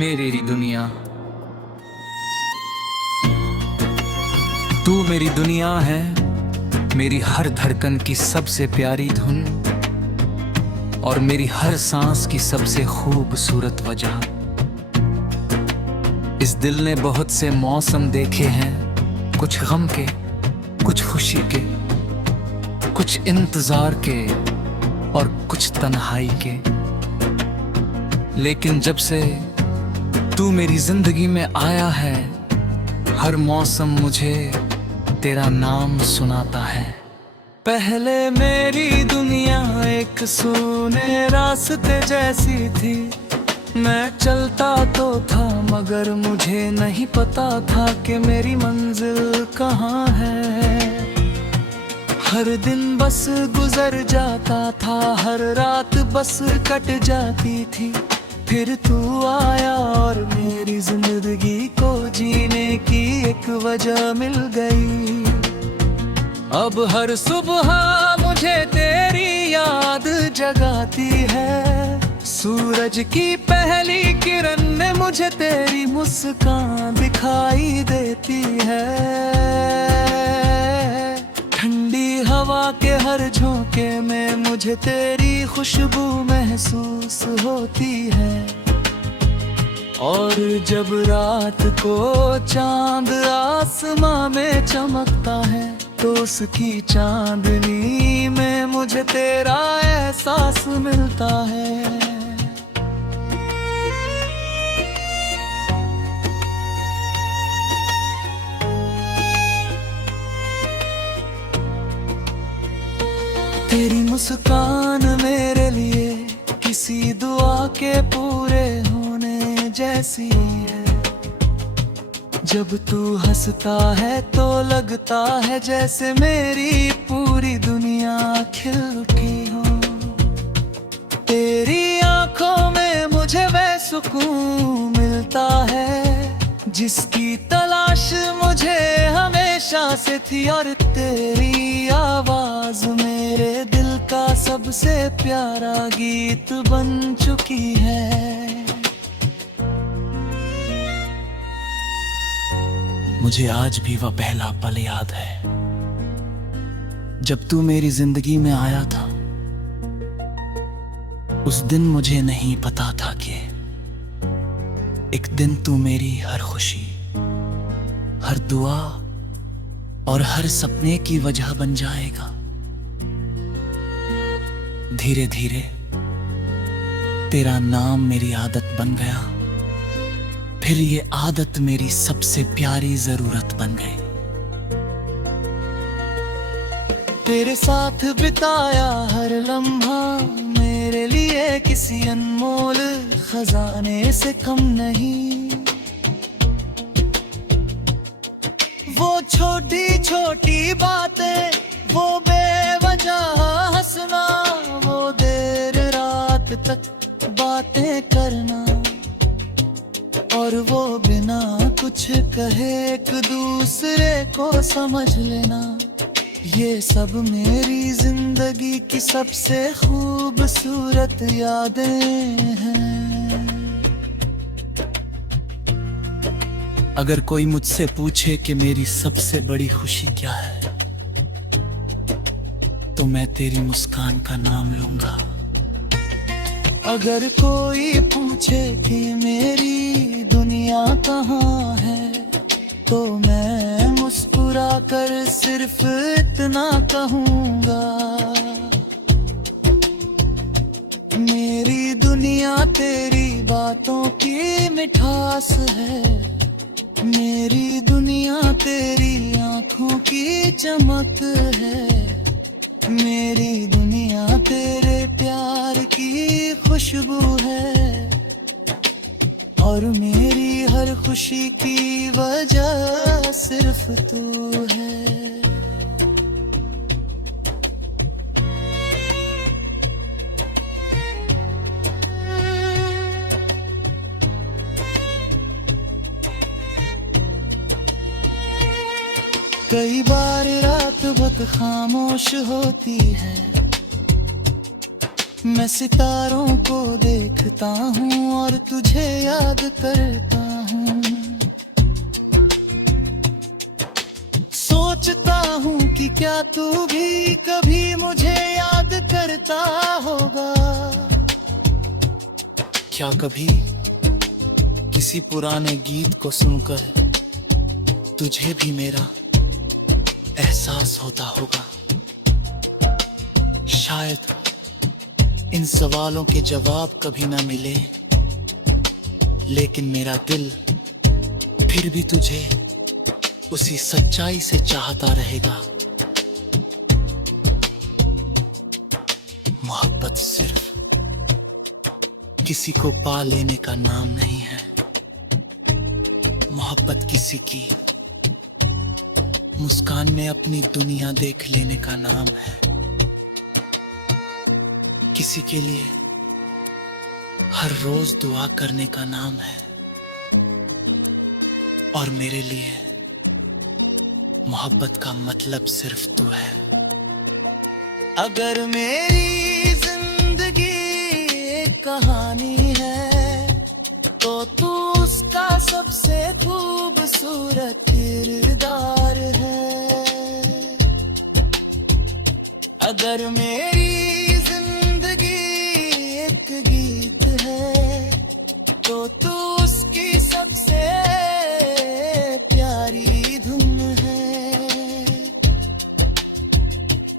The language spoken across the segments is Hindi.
मेरी दुनिया। तू मेरी दुनिया है, मेरी हर धड़कन की सबसे प्यारी धुन और मेरी हर सांस की सबसे खूबसूरत वजह। इस दिल ने बहुत से मौसम देखे हैं, कुछ गम के, कुछ खुशी के, कुछ इंतजार के और कुछ तन्हाई के। लेकिन जब से तू मेरी जिंदगी में आया है, हर मौसम मुझे तेरा नाम सुनाता है। पहले मेरी दुनिया एक सूने रास्ते जैसी थी। मैं चलता तो था मगर मुझे नहीं पता था कि मेरी मंजिल कहाँ है। हर दिन बस गुजर जाता था, हर रात बस कट जाती थी। फिर तू आया और मेरी जिंदगी को जीने की एक वजह मिल गई। अब हर सुबह मुझे तेरी याद जगाती है। सूरज की पहली किरण में मुझे तेरी मुस्कान दिखाई देती है। ठंडी हवा के हर झोंके में मुझे तेरी खुशबू महसूस होती है। और जब रात को चांद आसमां में चमकता है, तो उसकी चांदनी में मुझे तेरा एहसास मिलता है। तेरी मुस्कान मेरे लिए किसी दुआ के पूरे होने जैसी है। जब तू हंसता है तो लगता है जैसे मेरी पूरी दुनिया खिल उठी हो। तेरी आंखों में मुझे वह सुकून मिलता है जिसकी तलाश मुझे हमेशा से थी। और तेरी आवाज मेरे दिल का सबसे प्यारा गीत बन चुकी है। मुझे आज भी वह पहला पल याद है जब तू मेरी जिंदगी में आया था। उस दिन मुझे नहीं पता था कि एक दिन तू मेरी हर खुशी, हर दुआ और हर सपने की वजह बन जाएगा। धीरे धीरे तेरा नाम मेरी आदत बन गया। फिर ये आदत मेरी सबसे प्यारी जरूरत बन गई। तेरे साथ बिताया हर लम्हा मेरे लिए किसी अनमोल खजाने से कम नहीं। वो छोटी छोटी बातें, वो बेवजह हंसना, वो देर रात तक बातें करना और वो बिना कुछ कहे एक दूसरे को समझ लेना, ये सब मेरी जिंदगी की सबसे खूबसूरत यादें हैं। अगर कोई मुझसे पूछे कि मेरी सबसे बड़ी खुशी क्या है, तो मैं तेरी मुस्कान का नाम लूंगा। अगर कोई पूछे कि मेरी दुनिया कहाँ है, तो मैं मुस्कुरा कर सिर्फ इतना कहूँगा, मेरी दुनिया तेरी बातों की मिठास है। मेरी दुनिया तेरी आँखों की चमक है। मेरी दुनिया तेरे प्यार की खुशबू है। और मेरी हर खुशी की वजह सिर्फ तू है। कई बार रात बहुत खामोश होती है, मैं सितारों को देखता हूँ और तुझे याद करता हूँ। सोचता हूँ कि क्या तू भी कभी मुझे याद करता होगा। क्या कभी किसी पुराने गीत को सुनकर तुझे भी मेरा एहसास होता होगा। शायद इन सवालों के जवाब कभी ना मिले, लेकिन मेरा दिल फिर भी तुझे उसी सच्चाई से चाहता रहेगा। मोहब्बत सिर्फ किसी को पा लेने का नाम नहीं है। मोहब्बत किसी की मुस्कान में अपनी दुनिया देख लेने का नाम है। किसी के लिए हर रोज दुआ करने का नाम है। और मेरे लिए मोहब्बत का मतलब सिर्फ तू है। अगर मेरी जिंदगी एक कहानी है तो तू उसका सबसे खूबसूरत किरदार है। अगर मेरी गीत है तो तू उसकी सबसे प्यारी धुन है।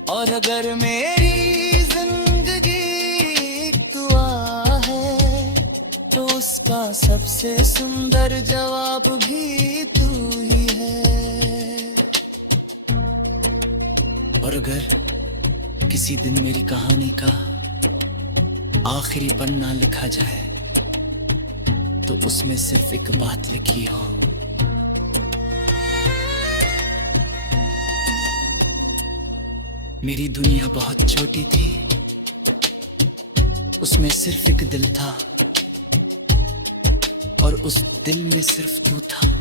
और अगर मेरी जिंदगी एक दुआ है तो उसका सबसे सुंदर जवाब भी तू ही है। और अगर किसी दिन मेरी कहानी का आखिरी पन्ना लिखा जाए तो उसमें सिर्फ एक बात लिखी हो, मेरी दुनिया बहुत छोटी थी, उसमें सिर्फ एक दिल था और उस दिल में सिर्फ तू था।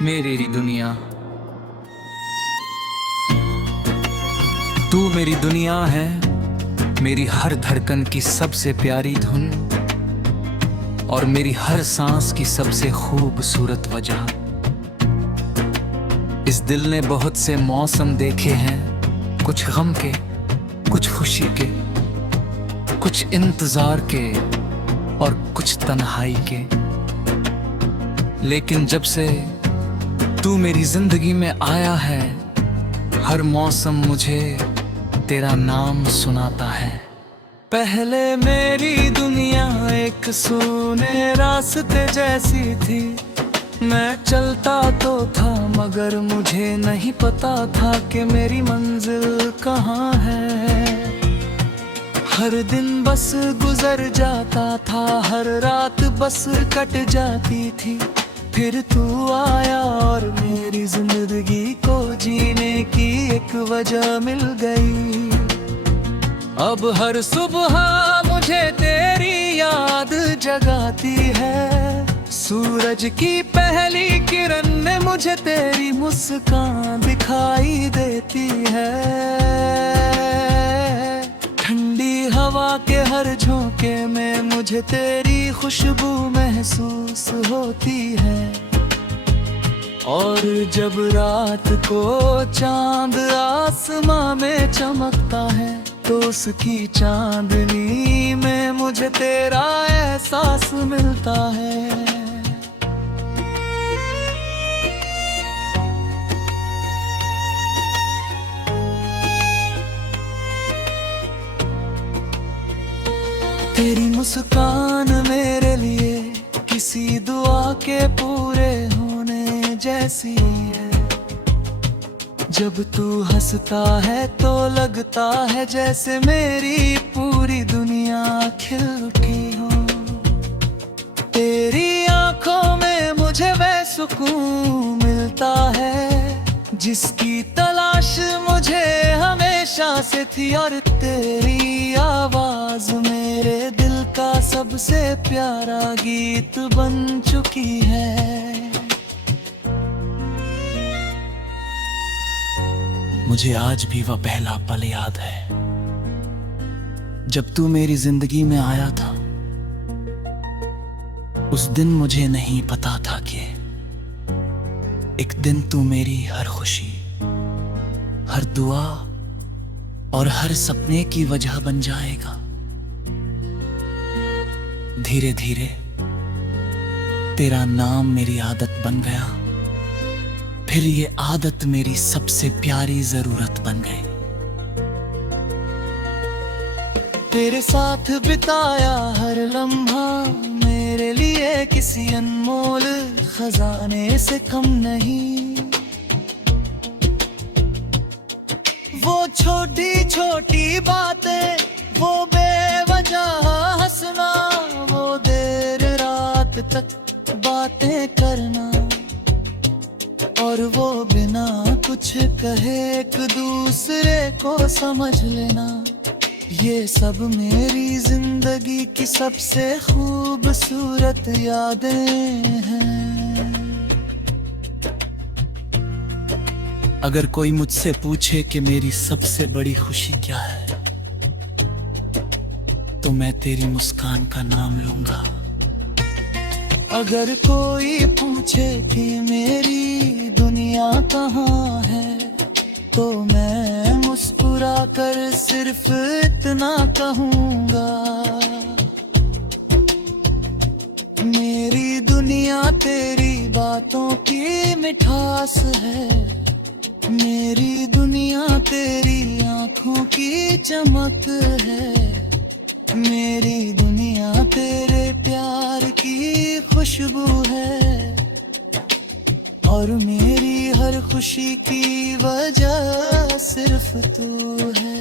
मेरी दुनिया, तू मेरी दुनिया है, मेरी हर धड़कन की सबसे प्यारी धुन और मेरी हर सांस की सबसे खूबसूरत वजह। इस दिल ने बहुत से मौसम देखे हैं, कुछ गम के, कुछ खुशी के, कुछ इंतजार के और कुछ तन्हाई के। लेकिन जब से तू मेरी जिंदगी में आया है, हर मौसम मुझे तेरा नाम सुनाता है। पहले मेरी दुनिया एक सूने रास्ते जैसी थी, मैं चलता तो था मगर मुझे नहीं पता था कि मेरी मंजिल कहाँ है। हर दिन बस गुजर जाता था, हर रात बस कट जाती थी, फिर तू आया और मेरी जिंदगी को जीने की एक वजह मिल गई। अब हर सुबह मुझे तेरी याद जगाती है, सूरज की पहली किरण में मुझे तेरी मुस्कान दिखाई देती है। ठंडी हवा के हर झोंके में मुझे तेरी खुशबू महसूस होती है। और जब रात को चांद आसमां में चमकता है तो उसकी चांदनी में मुझे तेरा एहसास मिलता है। तेरी मुस्कान मेरे लिए किसी दुआ के पूरे होने जैसी है। जब तू हंसता है तो लगता है जैसे मेरी पूरी दुनिया खिल उठी हो। तेरी आंखों में मुझे वह सुकून मिलता है जिसकी तलाश मुझे हमेशा से थी, और तेरी आवाज मेरे दिल का सबसे प्यारा गीत बन चुकी है। मुझे आज भी वह पहला पल याद है जब तू मेरी जिंदगी में आया था। उस दिन मुझे नहीं पता था कि एक दिन तू मेरी हर खुशी, हर दुआ और हर सपने की वजह बन जाएगा। धीरे धीरे तेरा नाम मेरी आदत बन गया, फिर ये आदत मेरी सबसे प्यारी जरूरत बन गई। तेरे साथ बिताया हर लम्हा मेरे लिए किसी अनमोल खजाने से कम नहीं। वो छोटी छोटी बातें, वो बेवजह हंसना, वो देर रात तक बातें करना, और वो बिना कुछ कहे एक दूसरे को समझ लेना, ये सब मेरी जिंदगी की सबसे खूबसूरत यादें हैं। अगर कोई मुझसे पूछे कि मेरी सबसे बड़ी खुशी क्या है, तो मैं तेरी मुस्कान का नाम लूंगा। अगर कोई पूछे कि मेरी दुनिया कहाँ है, तो मैं मुस्कुरा कर सिर्फ इतना कहूँगा, मेरी दुनिया तेरी बातों की मिठास है, मेरी दुनिया तेरी आँखों की चमक है, मेरी दुनिया तेरे प्यार की खुशबू है, और मेरी हर खुशी की वजह सिर्फ तू है।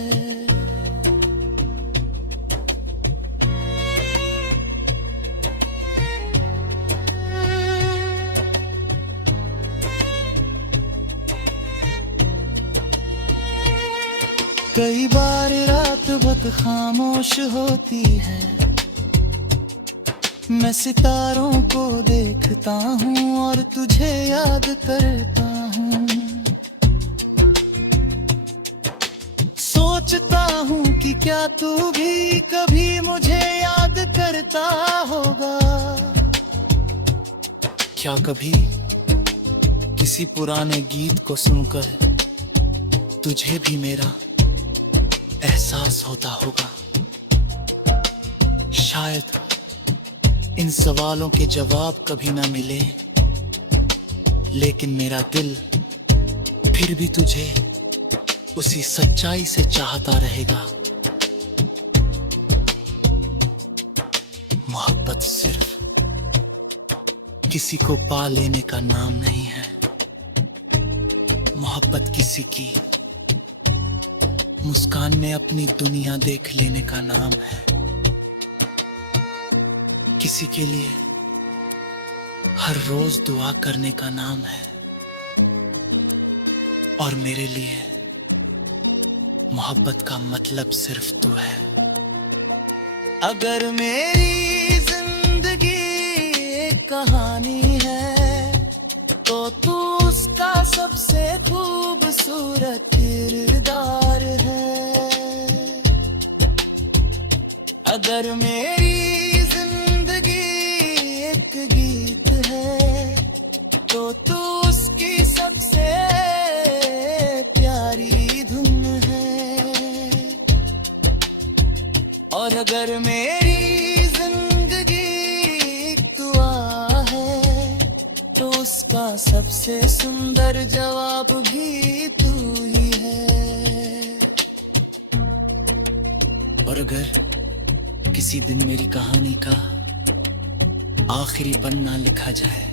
कई बार रात बहुत खामोश होती है, मैं सितारों को देखता हूँ और तुझे याद करता हूँ। सोचता हूँ कि क्या तू भी कभी मुझे याद करता होगा, क्या कभी किसी पुराने गीत को सुनकर तुझे भी मेरा एहसास होता होगा। शायद इन सवालों के जवाब कभी ना मिले, लेकिन मेरा दिल फिर भी तुझे उसी सच्चाई से चाहता रहेगा। मोहब्बत सिर्फ किसी को पा लेने का नाम नहीं है, मोहब्बत किसी की मुस्कान में अपनी दुनिया देख लेने का नाम है, किसी के लिए हर रोज दुआ करने का नाम है, और मेरे लिए मोहब्बत का मतलब सिर्फ तू है। अगर मेरी जिंदगी एक कहानी है, तो तू उसका सबसे खूबसूरत किरदार है। अगर मेरी गीत है, तो तू उसकी सबसे प्यारी धुन है, और अगर मेरी जिंदगी दुआ है, तो उसका सबसे सुंदर जवाब भी तू ही है। और अगर किसी दिन मेरी कहानी का आखिरी पन्ना लिखा जाए,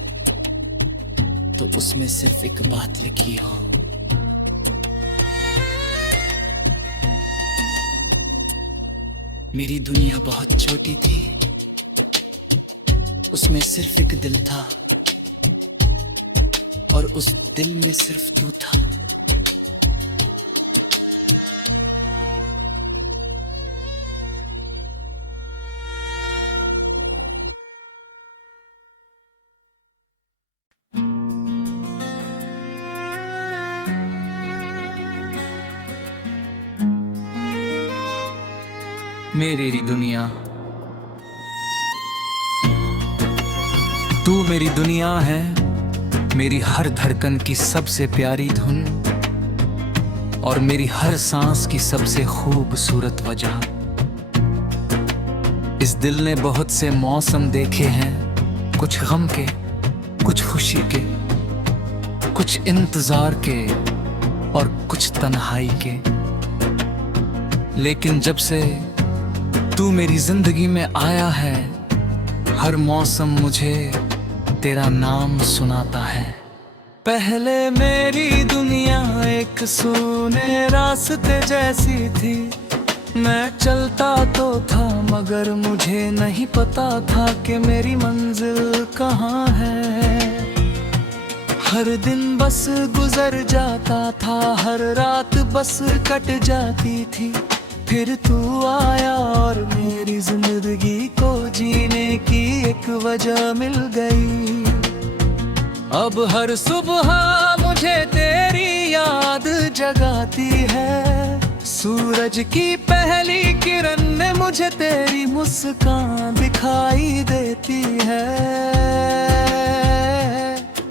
तो उसमें सिर्फ एक बात लिखी हो, मेरी दुनिया बहुत छोटी थी, उसमें सिर्फ एक दिल था, और उस दिल में सिर्फ तू था। मेरी दुनिया। तू मेरी दुनिया है, मेरी हर धड़कन की सबसे प्यारी धुन और मेरी हर सांस की सबसे खूबसूरत वजह। इस दिल ने बहुत से मौसम देखे हैं, कुछ गम के, कुछ खुशी के, कुछ इंतजार के और कुछ तन्हाई के। लेकिन जब से तू मेरी जिंदगी में आया है, हर मौसम मुझे तेरा नाम सुनाता है। पहले मेरी दुनिया एक सूने रास्ते जैसी थी। मैं चलता तो था मगर मुझे नहीं पता था कि मेरी मंजिल कहाँ है। हर दिन बस गुजर जाता था, हर रात बस कट जाती थी। फिर तू आया और मेरी जिंदगी को जीने की एक वजह मिल गई। अब हर सुबह मुझे तेरी याद जगाती है। सूरज की पहली किरण में मुझे तेरी मुस्कान दिखाई देती है।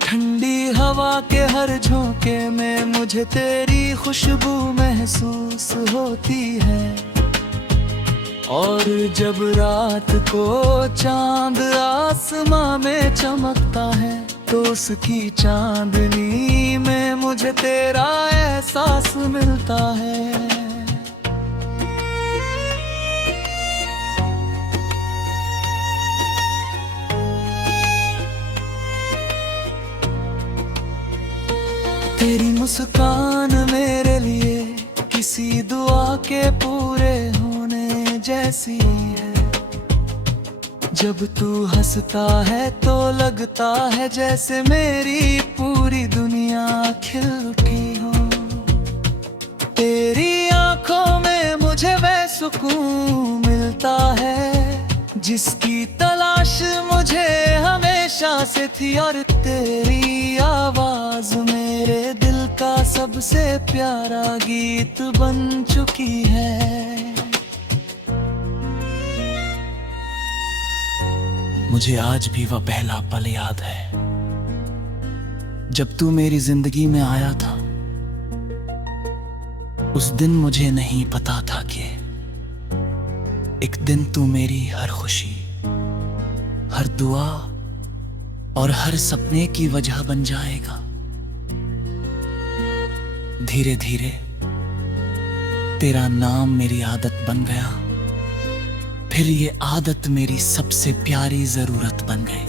ठंडी हवा के हर झोंके में मुझे तेरी खुशबू महसूस होती है। और जब रात को चांद आसमां में चमकता है, तो उसकी चांदनी में मुझे तेरा एहसास मिलता है। तेरी मुस्कान मेरे लिए किसी दुआ के पूरे होने जैसी है। जब तू हंसता है तो लगता है जैसे मेरी पूरी दुनिया खिल उठी हो। तेरी आंखों में मुझे वह सुकून मिलता है जिसकी तलाश मुझे हमेशा से थी। और तेरी आवाज मेरे दिल का सबसे प्यारा गीत बन चुकी है। मुझे आज भी वह पहला पल याद है जब तू मेरी जिंदगी में आया था। उस दिन मुझे नहीं पता था कि एक दिन तू मेरी हर खुशी, हर दुआ और हर सपने की वजह बन जाएगा। धीरे धीरे तेरा नाम मेरी आदत बन गया। फिर ये आदत मेरी सबसे प्यारी जरूरत बन गई।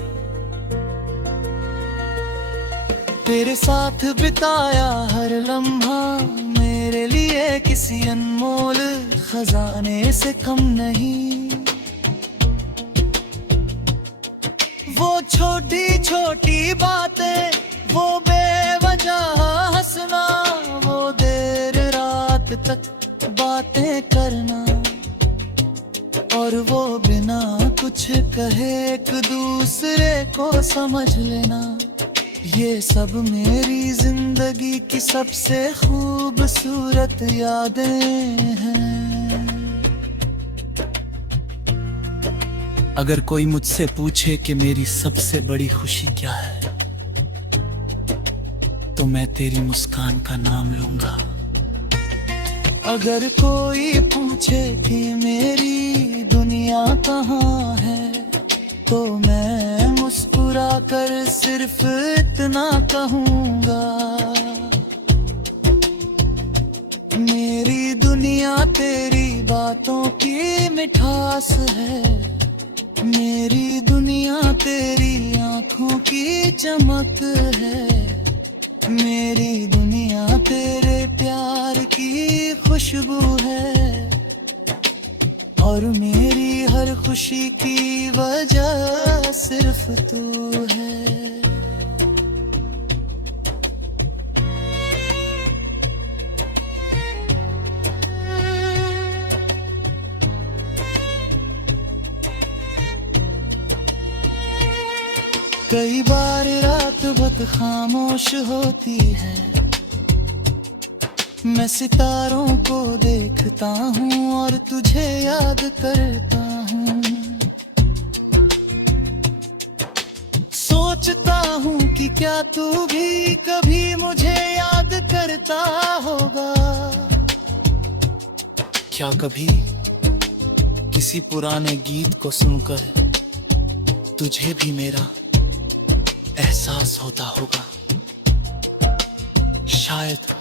तेरे साथ बिताया हर लम्हा मेरे लिए किसी अनमोल खजाने से कम नहीं। वो छोटी छोटी बातें, वो बेवजह हंसना, वो देर रात तक बातें करना और वो बिना कुछ कहे एक दूसरे को समझ लेना, ये सब मेरी जिंदगी की सबसे खूबसूरत यादें हैं। अगर कोई मुझसे पूछे कि मेरी सबसे बड़ी खुशी क्या है, तो मैं तेरी मुस्कान का नाम लूंगा। अगर कोई पूछे कि मेरी दुनिया कहाँ है, तो मैं मुस्कुरा कर सिर्फ इतना कहूँगा, मेरी दुनिया तेरी बातों की मिठास है। मेरी दुनिया तेरी आँखों की चमक है। मेरी दुनिया तेरे प्यार की खुशबू है। और मेरी हर खुशी की वजह सिर्फ तू है। कई बार रात बहुत खामोश होती है, मैं सितारों को देखता हूँ और तुझे याद करता हूँ। सोचता हूँ कि क्या तू भी कभी मुझे याद करता होगा। क्या कभी किसी पुराने गीत को सुनकर तुझे भी मेरा एहसास होता होगा। शायद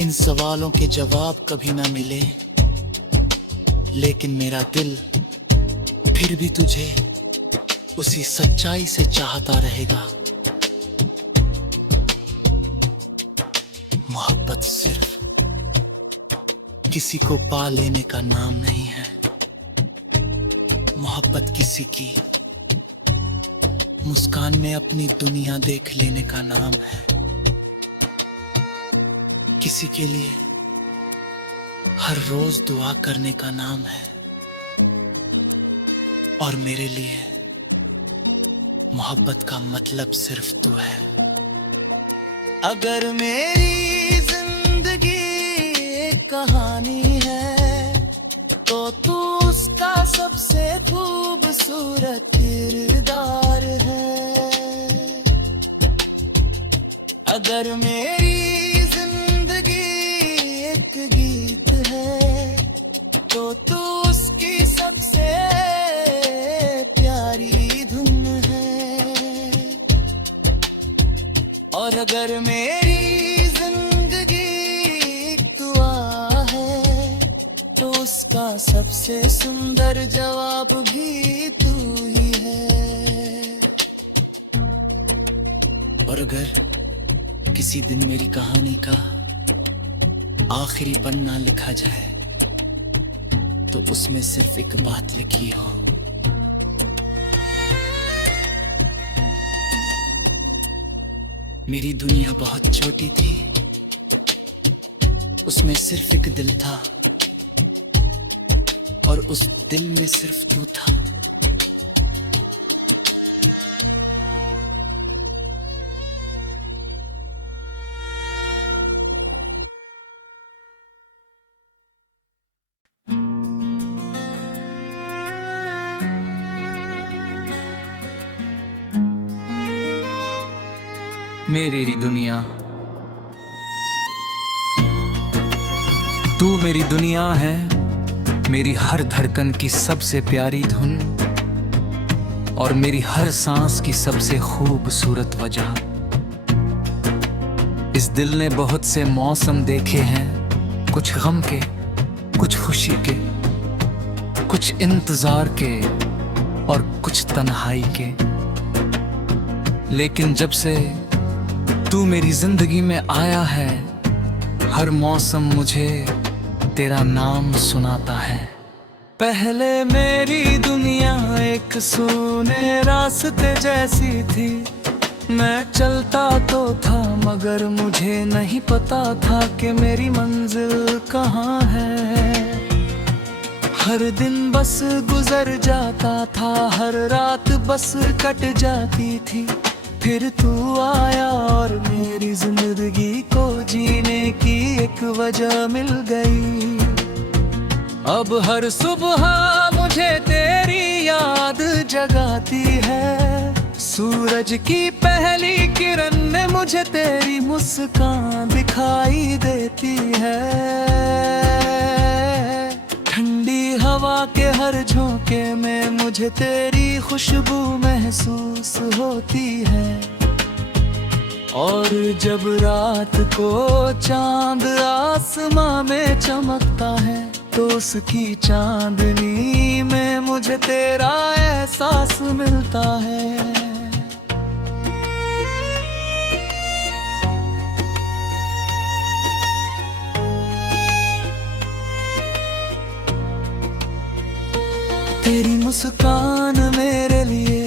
इन सवालों के जवाब कभी ना मिले, लेकिन मेरा दिल फिर भी तुझे उसी सच्चाई से चाहता रहेगा। मोहब्बत सिर्फ किसी को पा लेने का नाम नहीं है। मोहब्बत किसी की मुस्कान में अपनी दुनिया देख लेने का नाम है। किसी के लिए हर रोज दुआ करने का नाम है। और मेरे लिए मोहब्बत का मतलब सिर्फ तू है। अगर मेरी जिंदगी एक कहानी है तो तू उसका सबसे खूबसूरत किरदार है। अगर मेरी गीत है तो तू उसकी सबसे प्यारी धुन है। और अगर मेरी जिंदगी एक दुआ है तो उसका सबसे सुंदर जवाब भी तू ही है। और अगर किसी दिन मेरी कहानी का आखिरी पन्ना लिखा जाए तो उसमें सिर्फ एक बात लिखी हो, मेरी दुनिया बहुत छोटी थी, उसमें सिर्फ एक दिल था और उस दिल में सिर्फ तू था। मेरी दुनिया, तू मेरी दुनिया है, मेरी हर धड़कन की सबसे प्यारी धुन और मेरी हर सांस की सबसे खूबसूरत वजह। इस दिल ने बहुत से मौसम देखे हैं, कुछ गम के, कुछ खुशी के, कुछ इंतजार के और कुछ तन्हाई के। लेकिन जब से तू मेरी जिंदगी में आया है, हर मौसम मुझे तेरा नाम सुनाता है। पहले मेरी दुनिया एक सूने रास्ते जैसी थी, मैं चलता तो था मगर मुझे नहीं पता था कि मेरी मंजिल कहाँ है। हर दिन बस गुजर जाता था, हर रात बस कट जाती थी, फिर तू आया और मेरी जिंदगी को जीने की एक वजह मिल गई। अब हर सुबह मुझे तेरी याद जगाती है, सूरज की पहली किरण में मुझे तेरी मुस्कान दिखाई देती है। ठंडी हवा के हर झोंके में मुझे तेरी खुशबू महसूस होती है। और जब रात को चांद आसमां में चमकता है तो उसकी चांदनी में मुझे तेरा एहसास मिलता है। तेरी मुस्कान मेरे लिए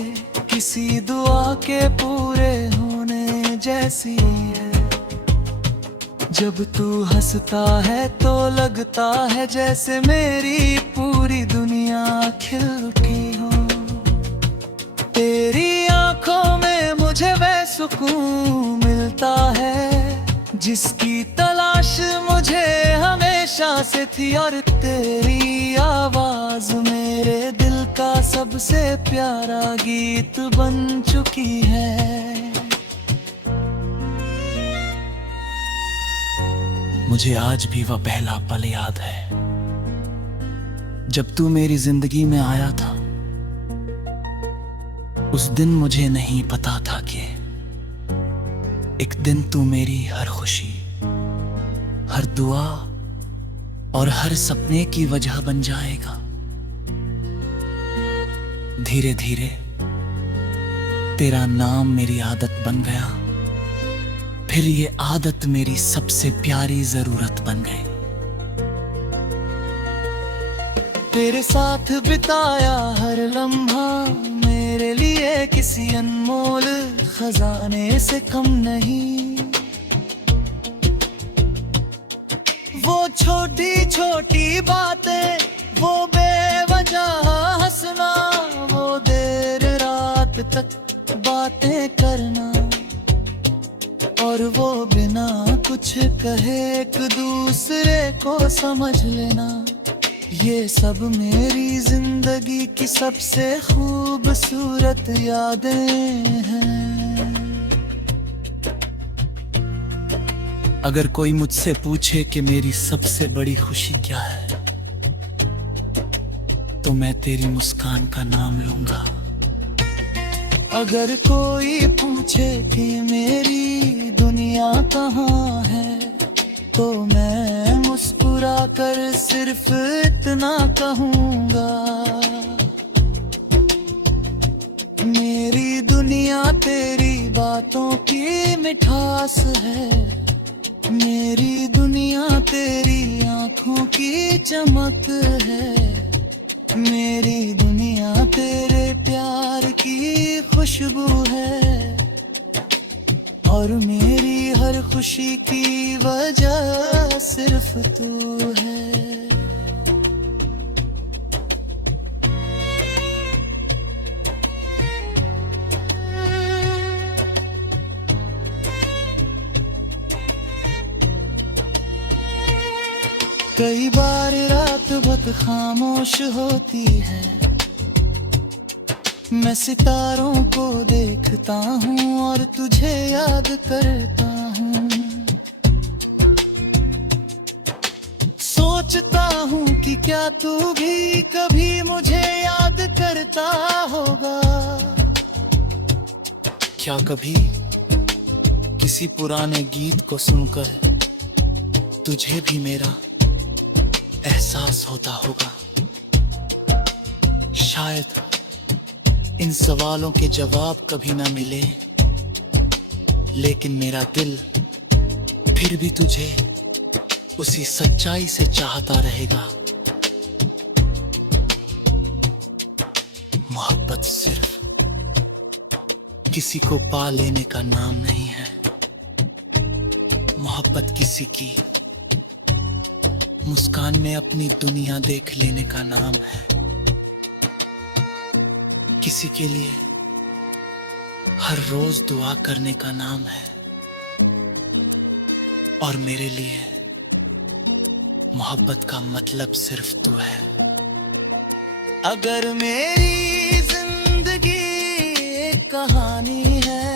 किसी दुआ के पूरे होने जैसी है। जब तू हंसता है तो लगता है जैसे मेरी पूरी दुनिया खिल उठी हो। तेरी आंखों में मुझे वह सुकून मिलता है जिसकी तलाश तलाश मुझे हमेशा से थी, और तेरी आवाज मेरे दिल का सबसे प्यारा गीत बन चुकी है। मुझे आज भी वह पहला पल याद है जब तू मेरी जिंदगी में आया था। उस दिन मुझे नहीं पता था कि एक दिन तू मेरी हर खुशी, हर दुआ और हर सपने की वजह बन जाएगा। धीरे धीरे तेरा नाम मेरी आदत बन गया, फिर ये आदत मेरी सबसे प्यारी जरूरत बन गई। तेरे साथ बिताया हर लम्हा मेरे लिए किसी अनमोल खजाने से कम नहीं। वो छोटी छोटी बातें, वो बेवजह हंसना, वो देर रात तक बातें करना, और वो बिना कुछ कहे एक दूसरे को समझ लेना, ये सब मेरी जिंदगी की सबसे खूबसूरत यादें हैं। अगर कोई मुझसे पूछे कि मेरी सबसे बड़ी खुशी क्या है, तो मैं तेरी मुस्कान का नाम लूंगा। अगर कोई पूछे कि मेरी दुनिया कहाँ है, तो मैं मुस्कुरा कर सिर्फ इतना कहूँगा, मेरी दुनिया तेरी बातों की मिठास है, मेरी दुनिया तेरी आँखों की चमक है, मेरी दुनिया तेरे प्यार की खुशबू है, और मेरी हर खुशी की वजह सिर्फ तू है। कई बार रात बहुत खामोश होती है, मैं सितारों को देखता हूँ और तुझे याद करता हूँ। सोचता हूँ कि क्या तू भी कभी मुझे याद करता होगा, क्या कभी किसी पुराने गीत को सुनकर तुझे भी मेरा एहसास होता होगा। शायद इन सवालों के जवाब कभी ना मिले, लेकिन मेरा दिल फिर भी तुझे उसी सच्चाई से चाहता रहेगा। मोहब्बत सिर्फ किसी को पा लेने का नाम नहीं है, मोहब्बत किसी की मुस्कान में अपनी दुनिया देख लेने का नाम है। किसी के लिए हर रोज दुआ करने का नाम है, और मेरे लिए मोहब्बत का मतलब सिर्फ तू है। अगर मेरी जिंदगी एक कहानी है,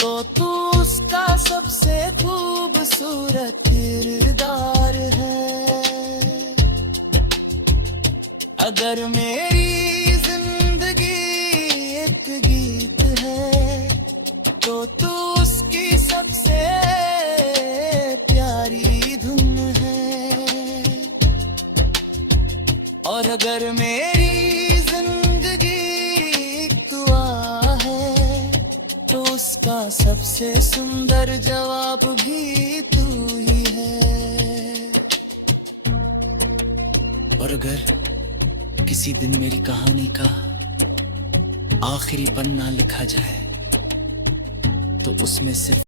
तो तू उसका सबसे खूबसूरत किरदार है। अगर मेरी जिंदगी एक गीत है, तो तू उसकी सबसे प्यारी धुन है। और अगर मेरी जिंदगी एक दुआ है, तो उसका सबसे सुंदर जवाब भी तू ही है। और अगर किसी दिन मेरी कहानी का आखिरी पन्ना लिखा जाए, तो उसमें सिर्फ